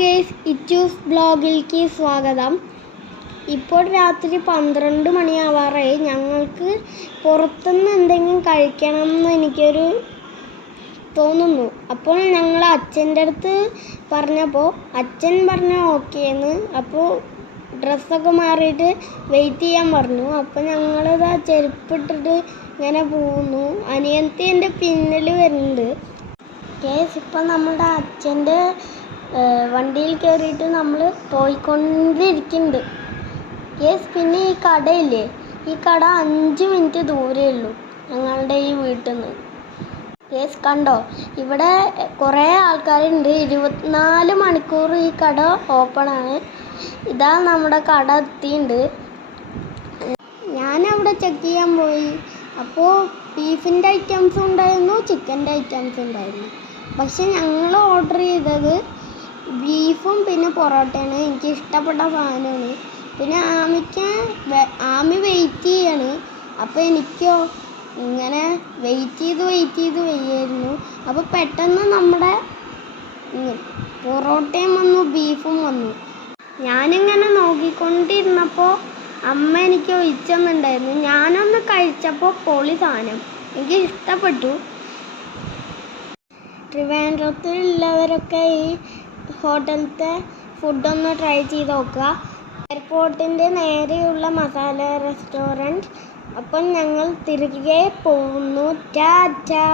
Guys, Ichu's ബ്ലോഗിലേക്ക് സ്വാഗതം. ഇപ്പോൾ രാത്രി 12 മണിയാവാറായി. ഞങ്ങൾക്ക് പുറത്തുനിന്ന് എന്തെങ്കിലും കഴിക്കണം എന്ന് എനിക്കൊരു തോന്നുന്നു. അപ്പോൾ ഞങ്ങൾ അച്ഛൻ്റെ അടുത്ത് പറഞ്ഞപ്പോൾ അച്ഛൻ പറഞ്ഞു ഓക്കേന്ന്. അപ്പോൾ ഡ്രസ്സൊക്കെ മാറിയിട്ട് വെയിറ്റ് ചെയ്യാൻ പറഞ്ഞു. അപ്പോൾ ഞങ്ങളിതാ ചെരുപ്പിട്ടിട്ട് ഇങ്ങനെ പോകുന്നു. അനിയത്തി എൻ്റെ പിന്നിൽ വരുന്നുണ്ട്. കേസ് ഇപ്പം നമ്മുടെ അച്ഛൻ്റെ വണ്ടിയിൽ കയറിയിട്ട് നമ്മൾ പോയിക്കൊണ്ടിരിക്കുന്നുണ്ട്. കേസ് പിന്നെ ഈ കടയില്ലേ, ഈ കട 5 മിനിറ്റ് ദൂരേ ഉള്ളൂ ഞങ്ങളുടെ ഈ വീട്ടിൽ നിന്ന്. കേസ് കണ്ടോ, ഇവിടെ കുറേ ആൾക്കാരുണ്ട്. 24 മണിക്കൂർ ഈ കട ഓപ്പണാണ്. ഇതാ നമ്മുടെ കട എത്തിയിട്ടുണ്ട്. ഞാനവിടെ ചെക്ക് ചെയ്യാൻ പോയി. അപ്പോൾ ബീഫിൻ്റെ ഐറ്റംസും ഉണ്ടായിരുന്നു, ചിക്കൻ്റെ ഐറ്റംസും ഉണ്ടായിരുന്നു. പക്ഷെ ഞങ്ങൾ ഓർഡർ ചെയ്തത് ബീഫും പിന്നെ പൊറോട്ടയാണ്. എനിക്ക് ഇഷ്ടപ്പെട്ട സാധനമാണ്. പിന്നെ ആമി വെയിറ്റ് ചെയ്യാണ്. അപ്പോൾ എനിക്കോ ഇങ്ങനെ വെയിറ്റ് ചെയ്ത് വയ്യായിരുന്നു. അപ്പോൾ പെട്ടെന്ന് നമ്മുടെ പൊറോട്ടയും വന്നു, ബീഫും വന്നു. ഞാനിങ്ങനെ നോക്കിക്കൊണ്ടിരുന്നപ്പോൾ അമ്മ എനിക്ക് ഒഴിച്ചെന്നുണ്ടായിരുന്നു. ഞാനൊന്ന് കഴിച്ചപ്പോൾ പൊളി സാധനം, എനിക്ക് ഇഷ്ടപ്പെട്ടു. ട്രിവാൻഡ്രത്തിലുള്ളവരൊക്കെ ഈ ഹോട്ടലത്തെ ഫുഡൊന്ന് ട്രൈ ചെയ്ത് നോക്കുക. എയർപോർട്ടിൻ്റെ നേരെയുള്ള മസാല റെസ്റ്റോറൻറ്റ്. അപ്പം ഞങ്ങൾ തിരികെ പോകുന്നു. ടാറ്റാ.